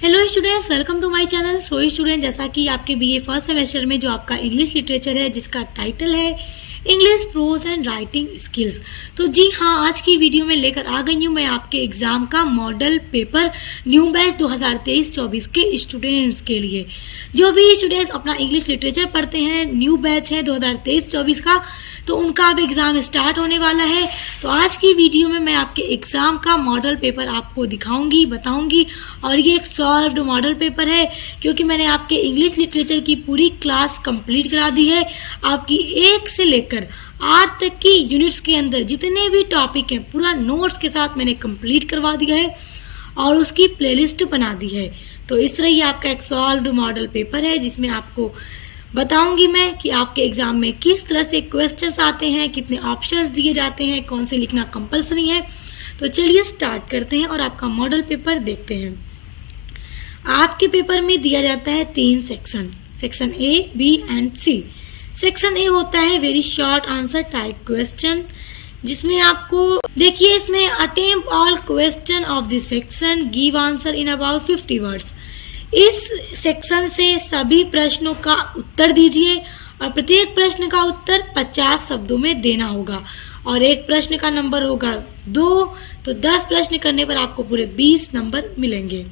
Hello students, welcome to my channel. So student, जैसा कि आपके बीए फर्स्ट सेमेस्टर में जो आपका इंग्लिश लिटरेचर है जिसका टाइटल है English pros and writing skills, तो जी हाँ, आज की वीडियो में लेकर आ गई हूँ मैं आपके एग्जाम का मॉडल पेपर न्यू बैच 2023-24 के स्टूडेंट्स के लिए। जो भी स्टूडेंट्स अपना इंग्लिश लिटरेचर पढ़ते हैं, न्यू बैच है 2023-24 का, तो उनका अब एग्ज़ाम स्टार्ट होने वाला है। तो आज की वीडियो में मैं आपके एग्ज़ाम का मॉडल पेपर आपको दिखाऊंगी, बताऊंगी। और ये एक सॉल्व्ड मॉडल पेपर है क्योंकि मैंने आपके इंग्लिश लिटरेचर की पूरी क्लास कंप्लीट करा दी है। आपकी 1 से लेकर 8 तक की यूनिट्स के अंदर जितने भी टॉपिक हैं पूरा नोट्स के साथ मैंने कंप्लीट करवा दिया है और उसकी प्लेलिस्ट बना दी है। तो इस तरह ये आपका एक सॉल्व्ड मॉडल पेपर है जिसमें आपको बताऊंगी मैं कि आपके एग्जाम में किस तरह से क्वेश्चंस आते हैं, कितने ऑप्शंस दिए जाते हैं, कौन से लिखना कंपलसरी है। तो चलिए स्टार्ट करते हैं और आपका मॉडल पेपर देखते हैं। आपके पेपर में दिया जाता है 3 section A, B and C. Section A होता है very short answer type question, जिसमें आपको देखिए इसमें attempt all question of this section, give answer in about 50 words. इस सेक्शन से सभी प्रश्नों का उत्तर दीजिए और प्रत्येक प्रश्न का उत्तर 50 शब्दों में देना होगा और एक प्रश्न का नंबर होगा 2, तो 10 प्रश्न करने पर आपको पूरे 20 नंबर मिलेंगे।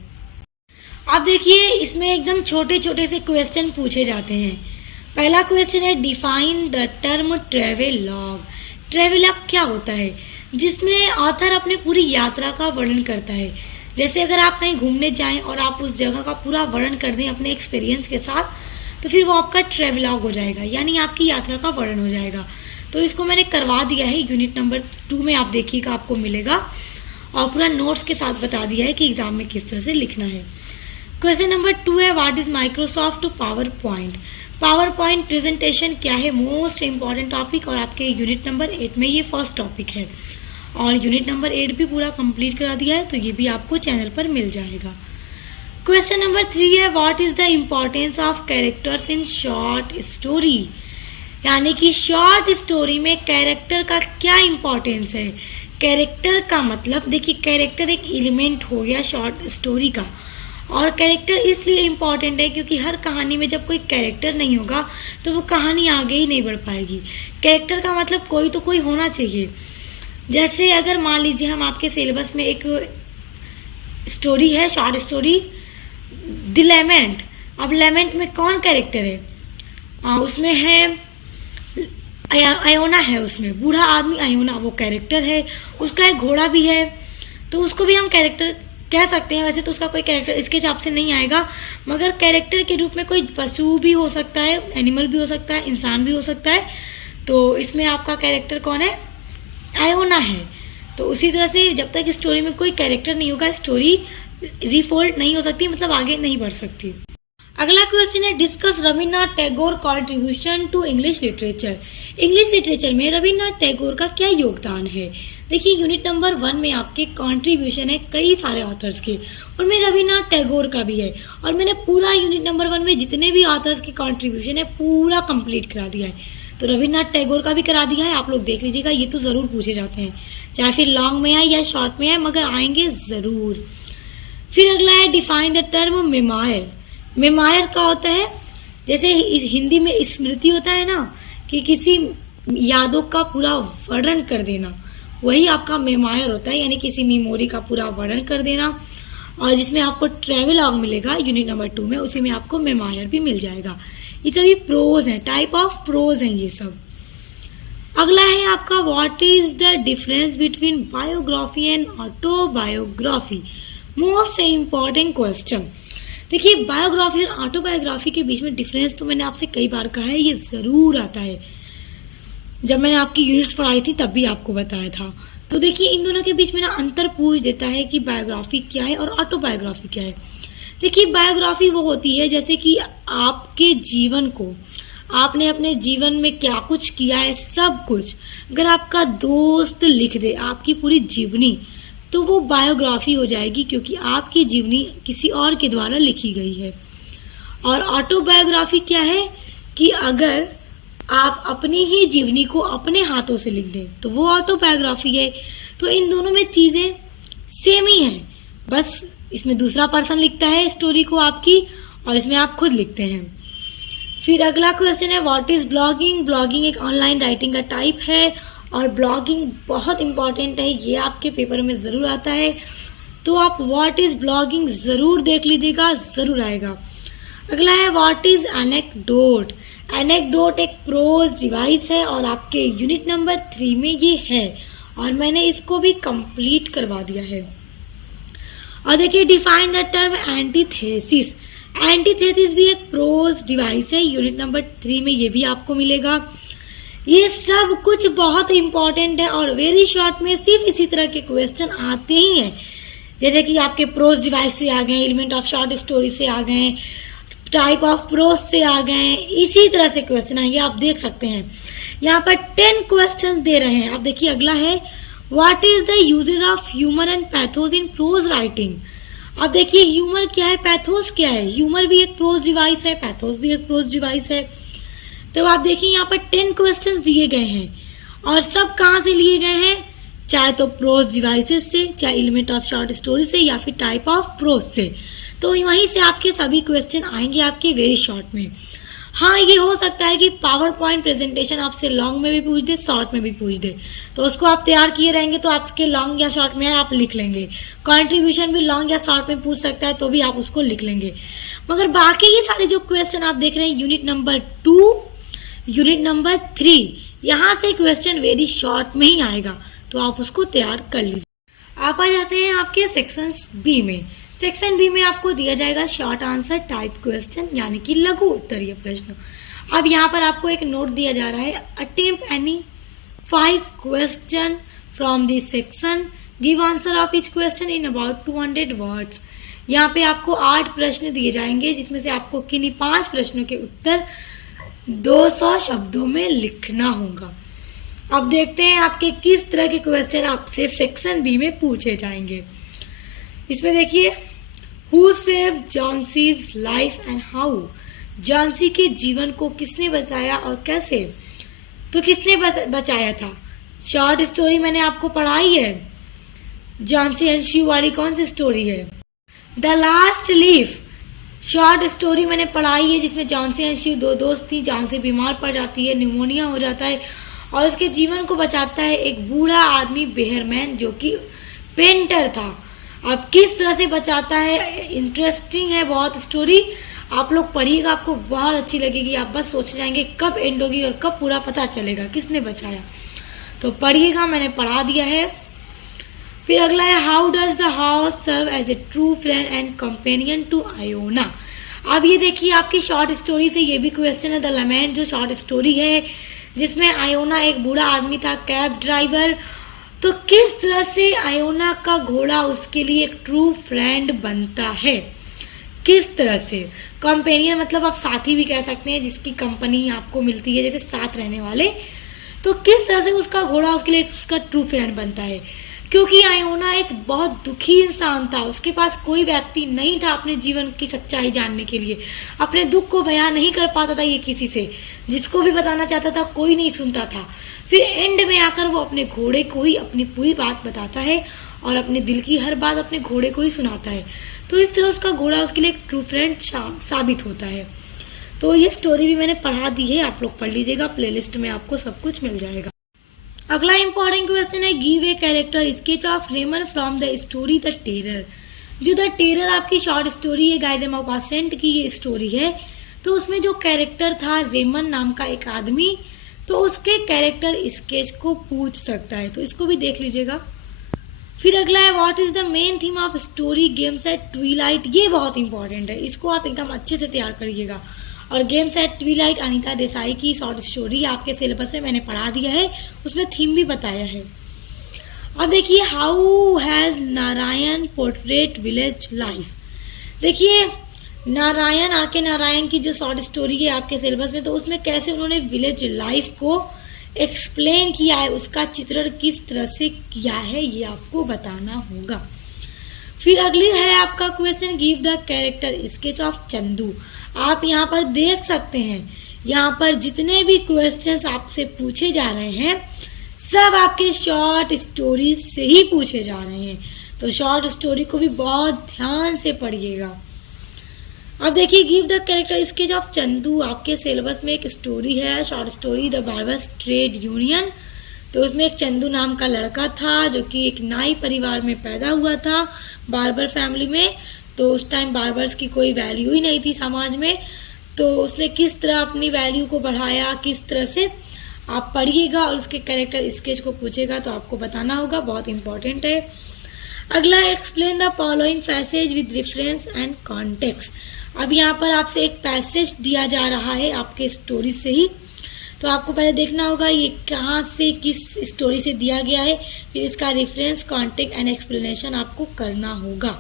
अब देखिए इसमें एकदम छोटे छोटे से क्वेश्चन पूछे जाते हैं। पहला क्वेश्चन है डिफाइन द टर्म ट्रेवेलॉग। ट्रेवेलॉग क्या होता है? जिसमें ऑथर अपने पूरी यात्रा का वर्णन करता है। जैसे अगर आप कहीं घूमने जाएं और आप उस जगह का पूरा वर्णन कर दें अपने एक्सपीरियंस के साथ, तो फिर वो आपका ट्रेवलॉग हो जाएगा, यानी आपकी यात्रा का वर्णन हो जाएगा। तो इसको मैंने करवा दिया है यूनिट नंबर 2 में, आप देखिएगा आपको मिलेगा और पूरा नोट्स के साथ बता दिया है कि एग्जाम में किस तरह से लिखना है। क्वेश्चन नंबर 2 है what is Microsoft power point. Power point presentation क्या है? मोस्ट इंपॉर्टेंट टॉपिक और आपके यूनिट नंबर 8 में ये फर्स्ट टॉपिक है और यूनिट नंबर 8 भी पूरा कंप्लीट करा दिया है, तो ये भी आपको चैनल पर मिल जाएगा। क्वेश्चन नंबर 3 है what is the importance of characters in short story. यानी कि शॉर्ट स्टोरी में कैरेक्टर का क्या इम्पोर्टेंस है। कैरेक्टर का मतलब देखिए, कैरेक्टर एक एलिमेंट हो गया शॉर्ट स्टोरी का, और कैरेक्टर इसलिए इम्पॉर्टेंट है क्योंकि हर कहानी में जब कोई कैरेक्टर नहीं होगा तो वो कहानी आगे ही नहीं बढ़ पाएगी। कैरेक्टर का मतलब कोई तो कोई होना चाहिए। जैसे अगर मान लीजिए हम आपके सिलेबस में एक स्टोरी है, शॉर्ट स्टोरी द लेमेंट। अब लेमेंट में कौन कैरेक्टर है? उसमें है आयोना है, उसमें बूढ़ा आदमी आयोना वो कैरेक्टर है। उसका एक घोड़ा भी है, तो उसको भी हम कैरेक्टर कह सकते हैं। वैसे तो उसका कोई कैरेक्टर इसके हिसाब से नहीं आएगा, मगर कैरेक्टर के रूप में कोई पशु भी हो सकता है, एनिमल भी हो सकता है, इंसान भी हो सकता है। तो इसमें आपका कैरेक्टर कौन है? आयोना है। तो उसी तरह से जब तक स्टोरी में कोई कैरेक्टर नहीं होगा स्टोरी रिफोल्ड नहीं हो सकती, मतलब आगे नहीं बढ़ सकती। अगला क्वेश्चन है discuss Rabindranath Tagore contribution to English literature. English literature में रविन्द्रनाथ टैगोर का क्या योगदान है? देखिए यूनिट नंबर 1 में आपके कॉन्ट्रीब्यूशन है कई सारे ऑथर्स के, उनमें रविन्द्रनाथ टैगोर का भी है और मैंने पूरा यूनिट नंबर 1 में जितने भी ऑथर्स के कॉन्ट्रीब्यूशन है पूरा कंप्लीट करा दिया है। तो रविन्द्रनाथ टैगोर का भी करा दिया है, आप लोग देख लीजिएगा। ये तो जरूर पूछे जाते हैं, चाहे फिर लॉन्ग में आए या शॉर्ट में आए, मगर आएंगे जरूर। फिर अगला है define the term memoir. Memoir का होता है जैसे हिंदी में स्मृति होता है ना, कि किसी यादों का पूरा वर्णन कर देना, वही आपका मेमायर होता है, यानी किसी मेमोरी का पूरा वर्णन कर देना। और जिसमें आपको ट्रेवलॉग मिलेगा यूनिट नंबर 2 में, उसी में आपको मेमायर भी मिल जाएगा। ये सभी प्रोज हैं, टाइप ऑफ प्रोज हैं ये सब। अगला है आपका what is the difference between biography and autobiography. Most important question. देखिए बायोग्राफी और ऑटोबायोग्राफी के बीच में डिफरेंस तो मैंने आपसे कई बार कहा है, ये जरूर आता है। जब मैंने आपकी यूनिट्स पढ़ाई थी तब भी आपको बताया था। तो देखिए इन दोनों के बीच में ना अंतर पूछ देता है कि बायोग्राफी क्या है और ऑटोबायोग्राफी क्या है। देखिए बायोग्राफी वो होती है जैसे कि आपके जीवन को, आपने अपने जीवन में क्या कुछ किया है सब कुछ अगर आपका दोस्त लिख दे, आपकी पूरी जीवनी, तो वो बायोग्राफी हो जाएगी क्योंकि आपकी जीवनी किसी और के द्वारा लिखी गई है। और ऑटोबायोग्राफी क्या है कि अगर आप अपनी ही जीवनी को अपने हाथों से लिख दें तो वो ऑटोबायोग्राफी है। तो इन दोनों में चीज़ें सेम ही हैं, बस इसमें दूसरा पर्सन लिखता है स्टोरी को आपकी, और इसमें आप खुद लिखते हैं। फिर अगला क्वेश्चन है व्हाट इज ब्लॉगिंग। ब्लॉगिंग एक ऑनलाइन राइटिंग का टाइप है, और ब्लॉगिंग बहुत इंपॉर्टेंट है, ये आपके पेपर में ज़रूर आता है, तो आप व्हाट इज ब्लॉगिंग ज़रूर देख लीजिएगा, ज़रूर आएगा। अगला है व्हाट इज एनेक्डोट। एनेक्डोट एक प्रोज डिवाइस है और आपके यूनिट नंबर 3 में ये है, और मैंने इसको भी कंप्लीट करवा दिया है। और देखिए define the term antithesis. Antithesis भी एक प्रोज डिवाइस है, यूनिट नंबर 3 में ये भी आपको मिलेगा। ये सब कुछ बहुत इंपॉर्टेंट है और वेरी शॉर्ट में सिर्फ इसी तरह के क्वेश्चन आते ही हैं, जैसे कि आपके प्रोज डिवाइस से आ गए, एलिमेंट ऑफ शॉर्ट स्टोरी से आ गए, टाइप ऑफ प्रोज से आ गए, इसी तरह से क्वेश्चन आएंगे। आप देख सकते हैं यहाँ पर 10 क्वेश्चन दे रहे हैं। आप देखिए अगला है what is the usages of humour and pathos in prose writing. अब देखिए ह्यूमर क्या है, पैथोस क्या है। ह्यूमर भी एक प्रोज डिवाइस है, पैथोस भी एक प्रोज डिवाइस है। तो आप देखिए यहाँ पर 10 क्वेश्चन दिए गए हैं, और सब कहाँ से लिए गए हैं, चाहे तो प्रोज डिवाइसेस से, चाहे एलिमेंट ऑफ शॉर्ट स्टोरी से, या फिर टाइप ऑफ प्रोज से। तो वहीं से आपके सभी क्वेश्चन आएंगे आपके वेरी शॉर्ट में। हाँ, ये हो सकता है कि पावर पॉइंट प्रेजेंटेशन आपसे लॉन्ग में भी पूछ दे, शॉर्ट में भी पूछ दे, तो उसको आप तैयार किए रहेंगे तो आपके लॉन्ग या शॉर्ट में आप लिख लेंगे। कंट्रीब्यूशन भी लॉन्ग या शॉर्ट में पूछ सकता है, तो भी आप उसको लिख लेंगे। मगर बाकी ये सारे जो क्वेश्चन आप देख रहे हैं यूनिट नंबर 2, यूनिट नंबर 3, यहाँ से क्वेश्चन वेरी शॉर्ट में ही आएगा, तो आप उसको तैयार कर लीजिए। आप आ जाते हैं आपके सेक्शन बी में। सेक्शन बी में आपको दिया जाएगा शॉर्ट आंसर टाइप क्वेश्चन, यानी कि लघु उत्तरीय प्रश्न। अब यहाँ पर आपको एक नोट दिया जा रहा है, attempt any 5 question from this section, give answer of each question in about 200 words. यहाँ पे आपको 8 प्रश्न दिए जाएंगे, जिसमें से आपको किन्हीं 5 प्रश्नों के उत्तर 200 शब्दों में लिखना होगा। अब देखते हैं आपके किस तरह के क्वेश्चन आपसे सेक्शन बी में पूछे जाएंगे। इसमें देखिए who saved Johnsy's life and how. Johnsy के जीवन को किसने बचाया और कैसे। तो किसने बचाया था, शॉर्ट स्टोरी मैंने आपको पढ़ाई है, जॉन्सी एंड शी वाली कौन सी स्टोरी है, the last leaf short story मैंने पढ़ाई है, जिसमें जॉन्सी एंड शी 2 दोस्त थी। जॉन्सी बीमार पड़ जाती है, न्यूमोनिया हो जाता है, और उसके जीवन को बचाता है एक बूढ़ा आदमी बेहरमैन, जो कि पेंटर था। अब किस तरह से बचाता है, इंटरेस्टिंग है बहुत स्टोरी, आप लोग पढ़िएगा, आपको बहुत अच्छी लगेगी। आप बस सोच जाएंगे कब एंड होगी और कब पूरा पता चलेगा किसने बचाया। तो पढ़िएगा, मैंने पढ़ा दिया है। फिर अगला है how does the house serve as a true friend and companion to Iona. अब ये देखिए आपकी शॉर्ट स्टोरी से ये भी क्वेश्चन है, द लैमेंट जो शॉर्ट स्टोरी है, जिसमें आयोना एक बूढ़ा आदमी था, कैब ड्राइवर। तो किस तरह से आयोना का घोड़ा उसके लिए एक ट्रू फ्रेंड बनता है, किस तरह से। कंपेनियन मतलब आप साथी भी कह सकते हैं, जिसकी कंपनी आपको मिलती है, जैसे साथ रहने वाले। तो किस तरह से उसका घोड़ा उसके लिए उसका ट्रू फ्रेंड बनता है, क्योंकि आयोना एक बहुत दुखी इंसान था, उसके पास कोई व्यक्ति नहीं था अपने जीवन की सच्चाई जानने के लिए, अपने दुख को बयान नहीं कर पाता था ये किसी से, जिसको भी बताना चाहता था कोई नहीं सुनता था। फिर एंड में आकर वो अपने घोड़े को ही अपनी पूरी बात बताता है और अपने दिल की हर बात अपने घोड़े को ही सुनाता है। तो इस तरह उसका घोड़ा उसके लिए एक ट्रू फ्रेंड साबित होता है। तो ये स्टोरी भी मैंने पढ़ा दी है, आप लोग पढ़ लीजिएगा, प्लेलिस्ट में आपको सब कुछ मिल जाएगा। अगला इंपॉर्टेंट क्वेश्चन है give a character sketch of Ramon from the story The Terror. जो द टेरर आपकी शॉर्ट स्टोरी है, गाइस एमोपासेंट की ये स्टोरी है। तो उसमें जो कैरेक्टर था रेमन नाम का एक आदमी, तो उसके कैरेक्टर स्केच को पूछ सकता है, तो इसको भी देख लीजिएगा। फिर अगला है what is the main theme of story games eight Twilight. ये बहुत इंपॉर्टेंट है, इसको आप एकदम अच्छे से तैयार करिएगा। और games eight Twilight Anita Desai की शॉर्ट स्टोरी आपके सिलेबस में मैंने पढ़ा दिया है, उसमें थीम भी बताया है। अब देखिए how has Narayan portrait village life. देखिए नारायण आके नारायण की जो शॉर्ट स्टोरी है आपके सिलेबस में, तो उसमें कैसे उन्होंने विलेज लाइफ को एक्सप्लेन किया है, उसका चित्रण किस तरह से किया है, ये आपको बताना होगा। फिर अगली है आपका question give the character sketch of Chandu. आप यहाँ पर देख सकते हैं, यहाँ पर जितने भी क्वेश्चंस आपसे पूछे जा रहे हैं सब आपके शॉर्ट स्टोरीज से ही पूछे जा रहे हैं। तो शॉर्ट स्टोरी को भी बहुत ध्यान से पढ़िएगा। अब देखिए, give the character sketch of Chandu. आपके सिलेबस में एक स्टोरी है, short story, the barbers trade union. तो उसमें एक चंदू नाम का लड़का था जो कि एक नाई परिवार में पैदा हुआ था, बार्बर फैमिली में। तो उस टाइम बार्बर्स की कोई वैल्यू ही नहीं थी समाज में। तो उसने किस तरह अपनी वैल्यू को बढ़ाया, किस तरह से, आप पढ़िएगा और उसके कैरेक्टर स्केच को पूछेगा तो आपको बताना होगा, बहुत इंपॉर्टेंट है। अगला, explain the following passage with reference and context. अब यहाँ पर आपसे एक पैसेज दिया जा रहा है आपके स्टोरी से ही, तो आपको पहले देखना होगा ये कहाँ से, किस स्टोरी से दिया गया है, फिर इसका रेफरेंस, कॉन्टेक्स्ट एंड एक्सप्लेनेशन आपको करना होगा।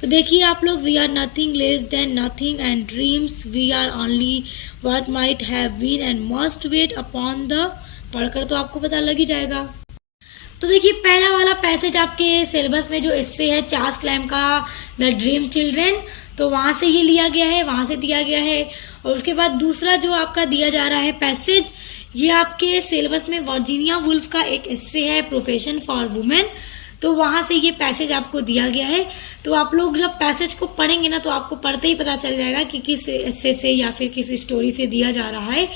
तो देखिए आप लोग, we are nothing less than nothing and dreams, we are only what might have been and must wait upon the. पढ़कर तो आपको पता लग ही जाएगा। तो देखिए, पहला वाला पैसेज आपके सिलेबस में जो एस्से है चार्ल्स क्लैम का, द ड्रीम चिल्ड्रेन, तो वहां से ये लिया गया है, वहां से दिया गया है। और उसके बाद दूसरा जो आपका दिया जा रहा है पैसेज, ये आपके सिलेबस में वर्जीनिया वुल्फ का एक एस्से है, प्रोफेशन फॉर वुमेन। तो वहां से ये पैसेज आपको दिया गया है। तो आप लोग जब पैसेज को पढ़ेंगे ना, तो आपको पढ़ते ही पता चल जाएगा कि किस एस्से से या फिर किस स्टोरी से दिया जा रहा है।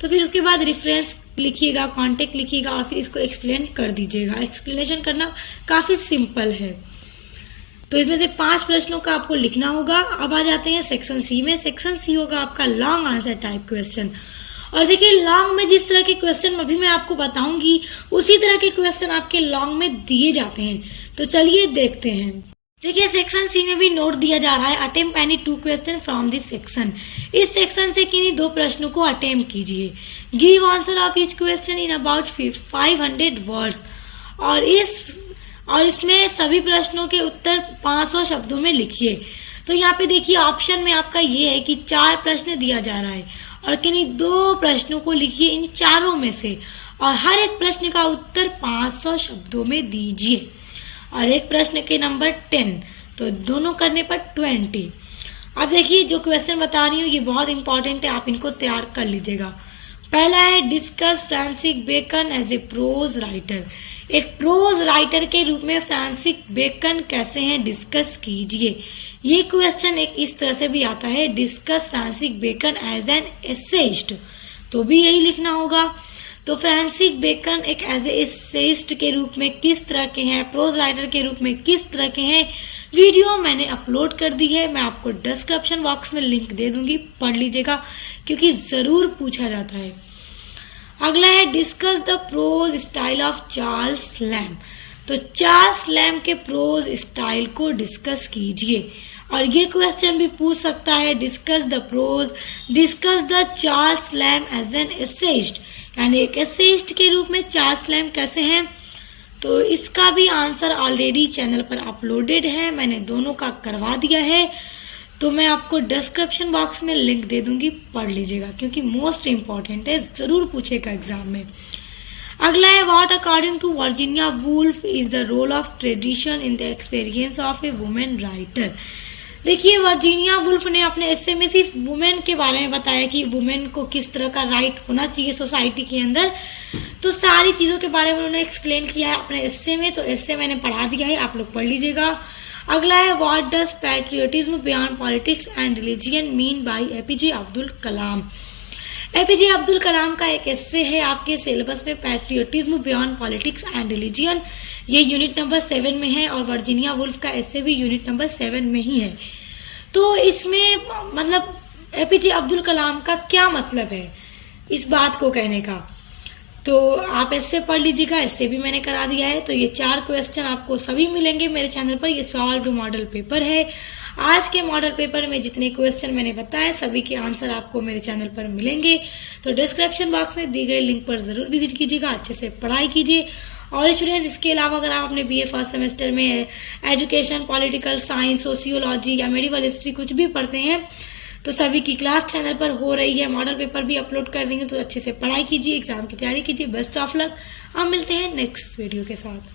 तो फिर उसके बाद रेफरेंस लिखिएगा, कॉन्टेक्ट लिखिएगा और फिर इसको एक्सप्लेन कर दीजिएगा। एक्सप्लेनेशन करना काफी सिंपल है। तो इसमें से 5 प्रश्नों का आपको लिखना होगा। अब आ जाते हैं सेक्शन सी में। सेक्शन सी होगा आपका लॉन्ग आंसर टाइप क्वेश्चन। और देखिए, लॉन्ग में जिस तरह के क्वेश्चन अभी मैं आपको बताऊंगी, उसी तरह के क्वेश्चन आपके लॉन्ग में दिए जाते हैं। तो चलिए देखते हैं। देखिए, सेक्शन सी में भी नोट दिया जा रहा है, attempt any 2 question from this section. इस सेक्शन से किन्हीं 2 प्रश्नों को अटेम्प्ट कीजिए। Give answer of each question in about 500 words. और इसमें सभी प्रश्नों के उत्तर 500 शब्दों में लिखिए। तो यहाँ पे देखिए, ऑप्शन में आपका ये है कि 4 प्रश्न दिया जा रहा है और किन्हीं 2 प्रश्नों को लिखिए इन चारों में से, और हर एक प्रश्न का उत्तर 500 शब्दों में दीजिए। और एक प्रश्न के नंबर 10, तो दोनों करने पर 20। अब देखिए, जो क्वेश्चन बता रही हूँ ये बहुत इंपॉर्टेंट है, आप इनको तैयार कर लीजिएगा। पहला है, discuss Francis Bacon as a prose writer. एक प्रोज राइटर के रूप में फ्रांसिस बेकन कैसे हैं, डिस्कस कीजिए। ये क्वेश्चन एक इस तरह से भी आता है, discuss Francis Bacon as an essayist, तो भी यही लिखना होगा। तो फ्रांसिस बेकन एक एज एसेइस्ट के रूप में किस तरह के हैं, प्रोज राइटर के रूप में किस तरह के हैं, वीडियो मैंने अपलोड कर दी है। मैं आपको डिस्क्रिप्शन बॉक्स में लिंक दे दूंगी, पढ़ लीजिएगा क्योंकि जरूर पूछा जाता है। अगला है, discuss the prose style of Charles Lamb. तो चार्ल्स लैम के प्रोज स्टाइल को डिस्कस कीजिए। और ये क्वेश्चन भी पूछ सकता है, discuss the prose, discuss the Charles Lamb as an essayist, यानी एक एसेइस्ट के रूप में चार्ल्स लैम कैसे हैं। तो इसका भी आंसर ऑलरेडी चैनल पर अपलोडेड है, मैंने दोनों का करवा दिया है। तो मैं आपको डिस्क्रिप्शन बॉक्स में लिंक दे दूंगी, पढ़ लीजिएगा क्योंकि मोस्ट इंपॉर्टेंट है, जरूर पूछेगा एग्जाम में। अगला है, what according to Virginia Woolf is the role of tradition in the experience of a women writer. देखिए, वर्जीनिया वुल्फ ने अपने एस्से में सिर्फ वुमेन के बारे में बताया कि वुमेन को किस तरह का राइट होना चाहिए सोसाइटी के अंदर। तो सारी चीजों के बारे में उन्होंने एक्सप्लेन किया है अपने एस्से में, तो एस्से मैंने पढ़ा दिया है, आप लोग पढ़ लीजिएगा। अगला है, what does patriotism beyond politics and religion mean by APJ Abdul Kalam. APJ Abdul Kalam का एक एस्से है आपके सिलेबस में, patriotism beyond politics and religion. ये यूनिट नंबर 7 में है और वर्जीनिया वुल्फ का एस्से भी यूनिट नंबर 7 में ही है। तो इसमें मतलब एपीजे अब्दुल कलाम का क्या मतलब है इस बात को कहने का, तो आप इससे पढ़ लीजिएगा, इससे भी मैंने करा दिया है। तो ये 4 क्वेश्चन आपको सभी मिलेंगे मेरे चैनल पर। ये सॉल्व्ड मॉडल पेपर है। आज के मॉडल पेपर में जितने क्वेश्चन मैंने बताए सभी के आंसर आपको मेरे चैनल पर मिलेंगे। तो डिस्क्रिप्शन बॉक्स में दी गई लिंक पर जरूर विजिट कीजिएगा, अच्छे से पढ़ाई कीजिए। और स्टूडेंट्स, इसके अलावा अगर आप अपने बीए फर्स्ट सेमेस्टर में एजुकेशन, पॉलिटिकल साइंस, सोशियोलॉजी या मेडिकल हिस्ट्री कुछ भी पढ़ते हैं तो सभी की क्लास चैनल पर हो रही है, मॉडल पेपर भी अपलोड कर रही हूँ। तो अच्छे से पढ़ाई कीजिए, एग्जाम की तैयारी कीजिए। Best of luck. अब मिलते हैं नेक्स्ट वीडियो के साथ।